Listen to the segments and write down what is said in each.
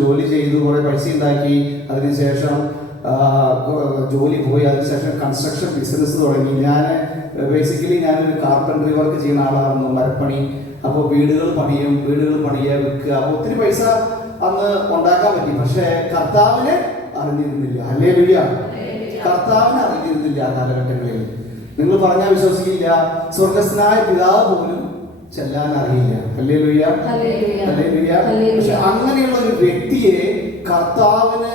ജോലി ചെയ്തു, കുറെ പൈസ ഉണ്ടാക്കി, അതിനുശേഷം ജോലി പോയി, അതിനുശേഷം കൺസ്ട്രക്ഷൻ ബിസിനസ് തുടങ്ങി. ബേസിക്കലി ഞാനൊരു കാർപ്പൻട്രി വർക്ക് ചെയ്യുന്ന ആളായിരുന്നു, മരപ്പണി. അപ്പോൾ വീടുകൾ പണിയുക, വിൽക്കുക. അപ്പോൾ ഒത്തിരി പൈസ അന്ന് ഉണ്ടാക്കാൻ പറ്റി. പക്ഷേ കർത്താവിനെ അറിഞ്ഞിരുന്നില്ല. ഹല്ലേലൂയ. കർത്താവിനെ അറിഞ്ഞിരുന്നില്ല ആ കാലഘട്ടങ്ങളിൽ. നിങ്ങൾ പറഞ്ഞാൽ വിശ്വസിക്കില്ല, സ്വർഗസ്ഥനായ പിതാവ് പോലും ചെല്ലാൻ അറിയില്ല. Hallelujah, hallelujah. പക്ഷെ അങ്ങനെയുള്ള ഒരു വ്യക്തിയെ കർത്താവിന്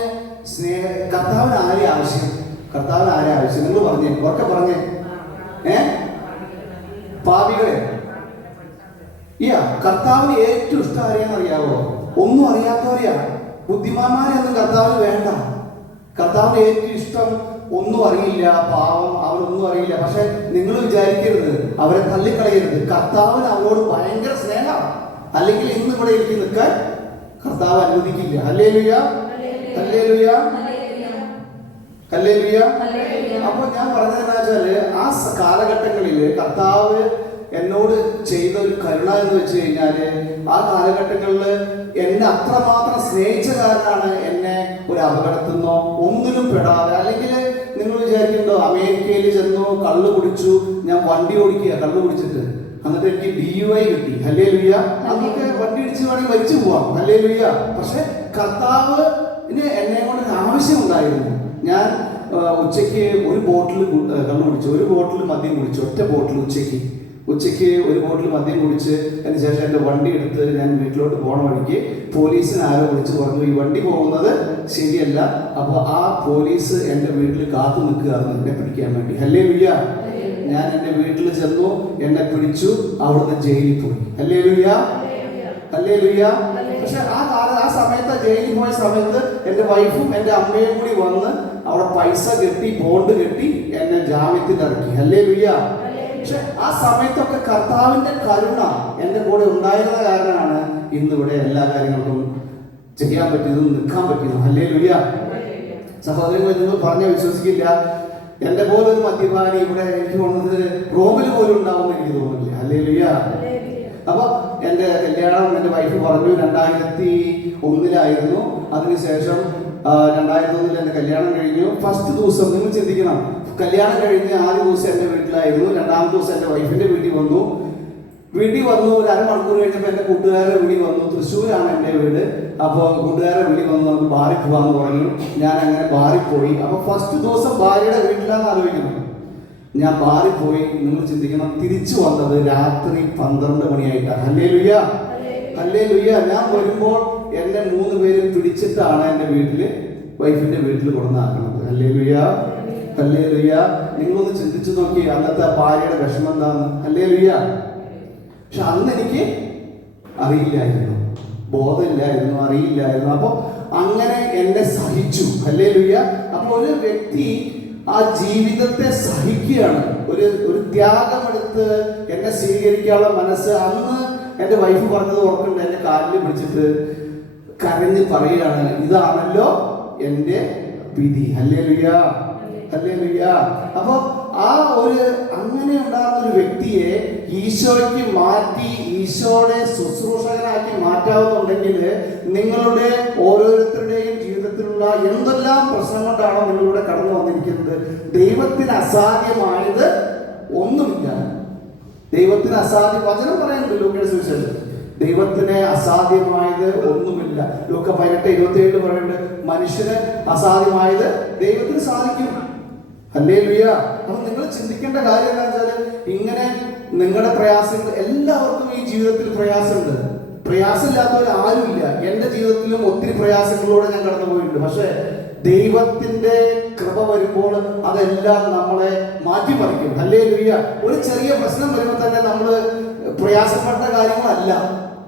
ആരെ ആവശ്യം? കർത്താവിന് ആരെ ആവശ്യം? നിങ്ങൾ പറഞ്ഞേ, ഉറക്കെ പറഞ്ഞേ. പാപികളെ. കർത്താവിന് ഏറ്റവും ഇഷ്ടം ആരെയാണെന്നറിയാവോ? ഒന്നും അറിയാത്തവരെയാ. ബുദ്ധിമാന്മാരെയൊന്നും കർത്താവിന് വേണ്ട. കർത്താവിന് ഏറ്റവും ഇഷ്ടം ഒന്നും അറിയില്ല, പാവം, അവരൊന്നും അറിയില്ല. പക്ഷെ നിങ്ങൾ വിചാരിക്കരുത്, അവരെ തള്ളിക്കളയരുത്. കർത്താവിന് അവരോട് ഭയങ്കര സ്നേഹം. അല്ലെങ്കിൽ ഇന്ന് ഇവിടെ എനിക്ക് നിൽക്കാൻ കർത്താവ് അനുവദിക്കില്ല. Hallelujah, hallelujah, hallelujah. അപ്പൊ ഞാൻ പറഞ്ഞത് എന്താ വെച്ചാല്, ആ കാലഘട്ടങ്ങളിൽ കർത്താവ് എന്നോട് ചെയ്ത ഒരു കരുണ എന്ന് വെച്ച് കഴിഞ്ഞാല്, ആ കാലഘട്ടങ്ങളിൽ എന്നെ അത്രമാത്രം സ്നേഹിച്ച കാരനാണ് എന്നെ ഒരു അപകടത്തിൽ നിന്നോ ഒന്നിനും പെടാതെ. അല്ലെങ്കിൽ നിങ്ങൾ വിചാരിക്കുന്നുണ്ടോ, അമേരിക്കയിൽ ചെന്നു കള്ളു കുടിച്ചു, ഞാൻ വണ്ടി ഓടിക്കുക കള്ളു കുടിച്ചിട്ട്, എന്നിട്ട് എനിക്ക് DUI കിട്ടി. ഹല്ലേലൂയ. അതൊക്കെ വണ്ടി ഇടിച്ച് വേണമെങ്കിൽ മരിച്ചു പോവാം. ഹല്ലേലൂയ. പക്ഷെ കർത്താവിന് എന്നെ കൊണ്ട് ഒരു ആവശ്യം ഉണ്ടായിരുന്നു. ഞാൻ ഉച്ചയ്ക്ക് ഒരു ബോട്ടിൽ കള്ളു കുടിച്ചു, ഒരു ബോട്ടിൽ മദ്യം കുടിച്ചു, ഒറ്റ ബോട്ടിൽ ഉച്ചയ്ക്ക് ഒരു ബോട്ടിൽ മദ്യം കുടിച്ച് അതിന് ശേഷം എൻ്റെ വണ്ടി എടുത്ത് ഞാൻ വീട്ടിലോട്ട് പോണ വഴിക്ക് പോലീസിനെ ആരോ വിളിച്ച് പറഞ്ഞു, ഈ വണ്ടി പോകുന്നത് ശരിയല്ല. അപ്പോൾ ആ പോലീസ് എൻ്റെ വീട്ടിൽ കാത്തു നിൽക്കുകയായിരുന്നു എന്നെ പിടിക്കാൻ വേണ്ടി. ഹല്ലേലൂയ. ഞാൻ എൻ്റെ വീട്ടിൽ ചെന്നു, എന്നെ പിടിച്ചു, അവിടുന്ന് ജയിലിൽ പോയി. Hallelujah, hallelujah. പക്ഷെ ആ സമയത്ത് ജയിലിൽ പോയ സമയത്ത് എൻ്റെ വൈഫും എൻ്റെ അമ്മയും കൂടി വന്ന് അവിടെ പൈസ കെട്ടി, ബോണ്ട് കെട്ടി എന്നെ ജാമ്യത്തിൽ ഇറക്കി. ഹല്ലേലൂയ. പക്ഷെ ആ സമയത്തൊക്കെ കർത്താവിന്റെ കരുണ എൻ്റെ കൂടെ ഉണ്ടായിരുന്ന കാരണമാണ് ഇന്നിവിടെ എല്ലാ കാര്യങ്ങൾക്കും ചെയ്യാൻ പറ്റിയതും നിൽക്കാൻ പറ്റിയതും. ഹല്ലേലൂയ. സഹോദരങ്ങൾ, നിങ്ങൾ പറഞ്ഞാൽ വിശ്വസിക്കില്ല, എന്റെ പോലെ ഒരു മദ്യപാനി ഇവിടെ എനിക്ക് തോന്നുന്നത് റോമിൽ പോലും ഉണ്ടാവുമെന്ന് എനിക്ക് തോന്നുന്നില്ല. ഹല്ലേലൂയ. അപ്പൊ എൻ്റെ കല്യാണം എൻ്റെ വൈഫ് പറഞ്ഞു 2001 അതിനുശേഷം 2001 എൻ്റെ കല്യാണം കഴിഞ്ഞു. ഫസ്റ്റ് ദിവസം നിങ്ങൾ ചിന്തിക്കണം, കല്യാണം കഴിഞ്ഞ് ആദ്യ ദിവസം എൻ്റെ വീട്ടിലായിരുന്നു, രണ്ടാമത്തെ ദിവസം എൻ്റെ വൈഫിന്റെ വീട്ടിൽ വന്നു. ഒരു അരമണിക്കൂർ കഴിഞ്ഞപ്പോൾ എൻ്റെ കൂട്ടുകാരുടെ വിളി വന്നു. തൃശ്ശൂരാണ് എൻ്റെ വീട്. അപ്പോൾ കൂട്ടുകാരുടെ വിളി വന്നു, നമുക്ക് ബാറിൽ പോകാന്ന് പറഞ്ഞു. ഞാൻ അങ്ങനെ ബാറിൽ പോയി. അപ്പോൾ ഫസ്റ്റ് ദിവസം ഭാര്യയുടെ വീട്ടിലാന്ന് ആലോചിക്കണം. ഞാൻ ബാറിൽ പോയി. നിങ്ങൾ ചിന്തിക്കണം, തിരിച്ചു വന്നത് രാത്രി 12 മണിയായിട്ടാണ്. Hallelujah, hallelujah. ഞാൻ വരുമ്പോൾ എന്നെ 3 പേരും പിടിച്ചിട്ടാണ് എൻ്റെ വൈഫിന്റെ വീട്ടിൽ കൊണ്ടുവന്നാക്കുന്നത്. Hallelujah, hallelujah. നിങ്ങളൊന്ന് ചിന്തിച്ചു നോക്കി അന്നത്തെ ഭാര്യയുടെ വിഷമം എന്താന്ന്. ഹല്ലേലൂയ. പക്ഷെ അന്ന് എനിക്ക് അറിയില്ലായിരുന്നു, ബോധമില്ലായിരുന്നു, അറിയില്ലായിരുന്നു. അപ്പൊ അങ്ങനെ എന്നെ സഹിച്ചു. ഹല്ലേലൂയ. അപ്പൊ ഒരു വ്യക്തി ആ ജീവിതത്തെ സഹിക്കുകയാണ്. ഒരു ത്യാഗമെടുത്ത് എന്നെ സ്വീകരിക്കാനുള്ള മനസ്സ്. അന്ന് എൻ്റെ വൈഫ് പറഞ്ഞത് ഓർക്കുന്നുണ്ട്, എന്റെ കാലിൽ പിടിച്ചിട്ട് കരഞ്ഞ് പറയുകയാണ്, ഇതാണല്ലോ എൻ്റെ വിധി. Hallelujah, hallelujah. അപ്പൊ അങ്ങനെ ഉണ്ടാകുന്ന ഒരു വ്യക്തിയെ ഈശോയ്ക്ക് മാറ്റി, ഈശോയുടെ ശുശ്രൂഷകനാക്കി മാറ്റാവുന്നുണ്ടെങ്കിൽ നിങ്ങളുടെ ഓരോരുത്തരുടെയും ജീവിതത്തിലുള്ള എന്തെല്ലാം പ്രശ്നം കൊണ്ടാണോ നിങ്ങളിലൂടെ കടന്നു വന്നിരിക്കുന്നത്, ദൈവത്തിന് അസാധ്യമായത് ഒന്നുമില്ല. ദൈവത്തിന് അസാധ്യം വചനം പറയുന്നുണ്ട് ലൂക്കയുടെ സുവിശേഷം, ദൈവത്തിന് അസാധ്യമായത് ഒന്നുമില്ല. ലൂക്ക 18:27 പറയുന്നുണ്ട്, മനുഷ്യന് അസാധ്യമായത് ദൈവത്തിന് സാധിക്കും. ഹല്ലേലൂയ. അപ്പൊ നിങ്ങൾ ചിന്തിക്കേണ്ട കാര്യം എന്താ വെച്ചാൽ, ഇങ്ങനെ നിങ്ങളുടെ പ്രയാസങ്ങൾ, എല്ലാവർക്കും ഈ ജീവിതത്തിൽ പ്രയാസമുണ്ട്. പ്രയാസമില്ലാത്തവർ ആരുമില്ല. എൻ്റെ ജീവിതത്തിലും ഒത്തിരി പ്രയാസങ്ങളിലൂടെ ഞാൻ കടന്നു പോയിട്ടുണ്ട്. പക്ഷെ ദൈവത്തിന്റെ കൃപ വരുമ്പോൾ അതെല്ലാം നമ്മളെ മാറ്റിമറിക്കും. ഹല്ലേലൂയ. ഒരു ചെറിയ പ്രശ്നം വരുമ്പോൾ തന്നെ നമ്മൾ പ്രയാസപ്പെട്ട കാര്യങ്ങളല്ല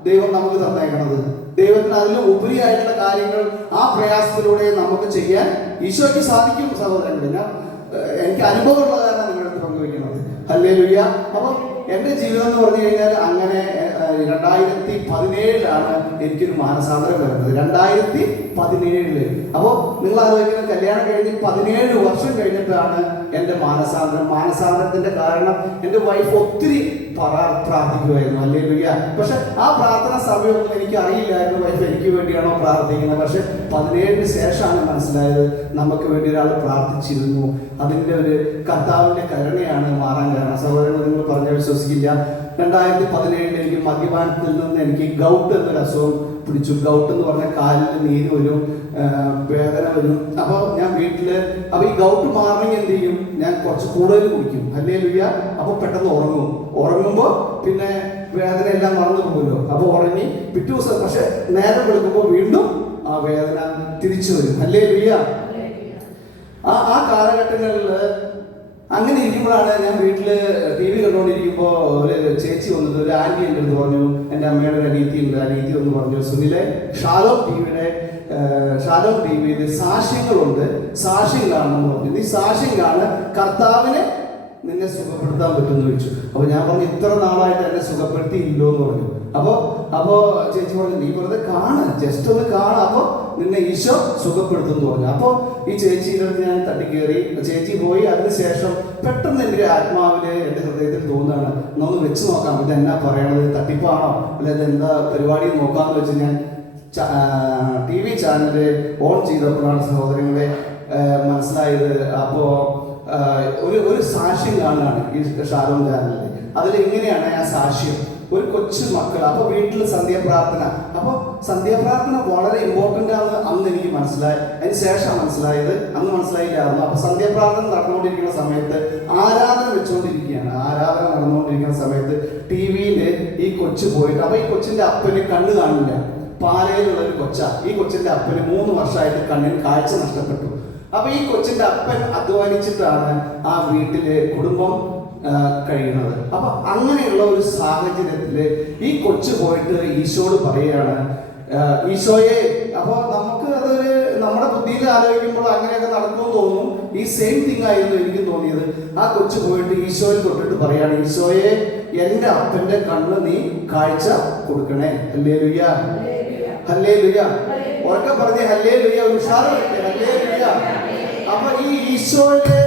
ദൈവം നമുക്ക് തന്നേക്കണത്. ദൈവത്തിന് അതിലും ഉപരിയായിട്ടുള്ള കാര്യങ്ങൾ ആ പ്രയാസത്തിലൂടെ നമുക്ക് ചെയ്യാൻ ഈശോയ്ക്ക് സാധിക്കും. സഹോദരങ്ങളെ, എനിക്ക് അനുഭവമുള്ള കാരണം നിങ്ങളുടെ പങ്കുവയ്ക്കുന്നത്. ഹല്ലേലൂയ. അപ്പം എൻ്റെ ജീവിതം എന്ന് പറഞ്ഞു കഴിഞ്ഞാൽ അങ്ങനെ 2017 എനിക്കൊരു മാനസാന്തരം വരുന്നത്. 2017. അപ്പോൾ നിങ്ങൾ ആലോചിക്കുന്ന, കല്യാണം കഴിഞ്ഞ് 17 വർഷം കഴിഞ്ഞിട്ടാണ് എൻ്റെ മാനസാന്തരത്തിന്റെ കാരണം എൻ്റെ വൈഫ് ഒത്തിരി പ്രാർത്ഥിക്കുമായിരുന്നു. ഹല്ലേലൂയ. പക്ഷെ ആ പ്രാർത്ഥന സമയമൊന്നും എനിക്ക് അറിയില്ലായിരുന്നു വൈഫ് എനിക്ക് വേണ്ടിയാണോ പ്രാർത്ഥിക്കുന്നത്. പക്ഷെ 17 ശേഷമാണ് മനസ്സിലായത് നമുക്ക് വേണ്ടി ഒരാൾ പ്രാർത്ഥിച്ചിരുന്നു. അതിൻ്റെ ഒരു കർത്താവിൻ്റെ കരുണയാണ് മാറാൻ കാരണം. സഹോദരങ്ങൾ, നിങ്ങൾ പറഞ്ഞാൽ വിശ്വസിക്കില്ല, 2017 എനിക്ക് മദ്യപാനത്തിൽ നിന്ന് എനിക്ക് ഗൗട്ട് എന്നൊരു അസുഖം പിടിച്ചു. ഗൗട്ട് എന്ന് പറഞ്ഞാൽ കാലിൽ നീര് വരും, വേദന വരും. അപ്പോൾ ഞാൻ വീട്ടിൽ അപ്പോൾ ഈ ഗൗട്ട് മാറണമെങ്കിൽ എന്ത് ചെയ്യും, ഞാൻ കുറച്ച് കൂടുതൽ കുടിക്കും. ഹല്ലേലൂയ. അപ്പോൾ പെട്ടെന്ന് ഉറങ്ങുമ്പോൾ പിന്നെ വേദന എല്ലാം മറന്നു പോകുമല്ലോ. അപ്പോൾ ഉറങ്ങി പിറ്റേ ദിവസം പക്ഷെ നേരം വെളുക്കുമ്പോൾ വീണ്ടും ആ വേദന തിരിച്ചു വരും. ഹല്ലേലൂയ. ആ കാലഘട്ടങ്ങളിൽ അങ്ങനെ ഇരിക്കുമ്പോഴാണ് ഞാൻ വീട്ടിൽ TV കണ്ടുകൊണ്ടിരിക്കുമ്പോൾ ഒരു ചേച്ചി വന്നിട്ട്, ഒരു ആൻറ്റി എൻ്റെ അടുത്ത് പറഞ്ഞു, എൻ്റെ അമ്മയുടെ ഒരു അനിയത്തി ഉണ്ട്, അനിയത്തി ഒന്ന് പറഞ്ഞു, സുനിലെ ഷാലോം ടിവിയിൽ സാക്ഷ്യങ്ങളുണ്ട്, സാക്ഷ്യം കാണണമെന്ന് പറഞ്ഞു. നീ സാക്ഷ്യം കാണ്, കർത്താവിനെ നിന്നെ സുഖപ്പെടുത്താൻ പറ്റുമെന്ന് ചോദിച്ചു. അപ്പോൾ ഞാൻ പറഞ്ഞു, ഇത്ര നാളായിട്ട് എന്നെ സുഖപ്പെടുത്തിയില്ലോ എന്ന് പറഞ്ഞു. അപ്പോൾ ചേച്ചി പറഞ്ഞു, നീ വെറുതെ കാണ്, ജസ്റ്റ് ഒന്ന് കാണാം, അപ്പോൾ നിന്നെ ഈശോ സുഖപ്പെടുത്തുമെന്ന് പറഞ്ഞു. അപ്പോൾ ഈ ചേച്ചിയുടെ അടുത്ത് ഞാൻ തട്ടിക്കയറി, ചേച്ചി പോയി. അതിനുശേഷം പെട്ടെന്ന് എൻ്റെ ആത്മാവില് എൻ്റെ ഹൃദയത്തിൽ തോന്നുകയാണ്, ഒന്ന് വെച്ച് നോക്കാം, ഇതെന്നാ പറയണത്, തട്ടിപ്പാണോ അല്ല ഇതെന്താ പരിപാടി നോക്കാമെന്ന് വെച്ച് ഞാൻ TV ചാനൽ ഓൺ ചെയ്തപ്പോഴാണ് സഹോദരങ്ങളെ മനസ്സിലായത്. അപ്പോൾ ഒരു സാക്ഷ്യം കാണുകയാണ് ഈ ഷാലോം ചാനലിൽ. അതിൽ എങ്ങനെയാണ് ആ സാക്ഷ്യം, ഒരു കൊച്ചു മക്കൾ. അപ്പോൾ വീട്ടിൽ സന്ധ്യാപ്രാർത്ഥന. അപ്പോൾ സന്ധ്യാപ്രാർത്ഥന വളരെ ഇമ്പോർട്ടൻ്റ് ആണ് അന്ന് എനിക്ക് മനസ്സിലായി. അതിന് ശേഷം മനസ്സിലായത്, അന്ന് മനസ്സിലായില്ലായിരുന്നു. അപ്പോൾ സന്ധ്യാപ്രാർത്ഥന നടന്നുകൊണ്ടിരിക്കുന്ന സമയത്ത് ആരാധന നടന്നുകൊണ്ടിരിക്കുന്ന സമയത്ത് TV-യിൽ ഈ കൊച്ചു പോയിട്ട്, അപ്പോൾ ഈ കൊച്ചിൻ്റെ അപ്പന് കണ്ണ് കാണില്ല, പാലയിലുള്ള ഒരു കൊച്ച. ഈ കൊച്ചിൻ്റെ അപ്പന് 3 വർഷമായിട്ട് കണ്ണിന് കാഴ്ച നഷ്ടപ്പെട്ടു. അപ്പോൾ ഈ കൊച്ചിൻ്റെ അപ്പൻ അധ്വാനിച്ചിട്ടാണ് ആ വീട്ടിലെ കുടുംബം കഴിയുന്നത്. അപ്പൊ അങ്ങനെയുള്ള ഒരു സാഹചര്യത്തില് ഈ കൊച്ചു പോയിട്ട് ഈശോട് പറയുകയാണ്, ഈശോയെ. അപ്പൊ നമുക്ക് അതൊരു നമ്മുടെ ബുദ്ധിയിൽ ആലോചിക്കുമ്പോൾ അങ്ങനെയൊക്കെ നടക്കുമെന്ന് തോന്നും. ഈ സെയിം തിങ് ആയിരുന്നു എനിക്ക് തോന്നിയത്. ആ കൊച്ചു പോയിട്ട് ഈശോയിൽ തൊട്ടിട്ട് പറയാണ്, ഈശോയെ, എൻ്റെ അപ്പൻ്റെ കണ്ണ് നീ കാഴ്ച കൊടുക്കണേ. Hallelujah, hallelujah. ഉറക്കെ പറഞ്ഞേ ഹല്ലേലൂയ, ഒരു ഉഷാറ്. ഹല്ലേലൂയ. അപ്പൊ ഈ ഈശോയെ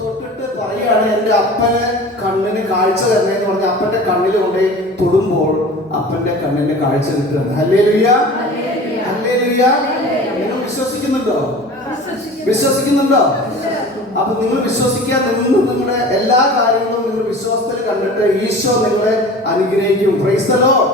തൊട്ടിട്ട് പറയാണ്, എൻ്റെ അപ്പന് കണ്ണിന് കാഴ്ച തരണേന്ന് പറഞ്ഞ അപ്പന്റെ കണ്ണിൽ കൊണ്ടുപോയി തൊടുമ്പോൾ അപ്പന്റെ കണ്ണിന് കാഴ്ച കിട്ടുകയാണ്. Hallelujah, hallelujah. നിങ്ങൾ വിശ്വസിക്കുന്നുണ്ടോ? അപ്പൊ നിങ്ങൾ വിശ്വസിക്കാൻ നിങ്ങളുടെ എല്ലാ കാര്യങ്ങളും നിങ്ങൾ വിശ്വാസത്തിൽ കണ്ടിട്ട് ഈശോ നിങ്ങളെ അനുഗ്രഹിക്കും. Praise the Lord.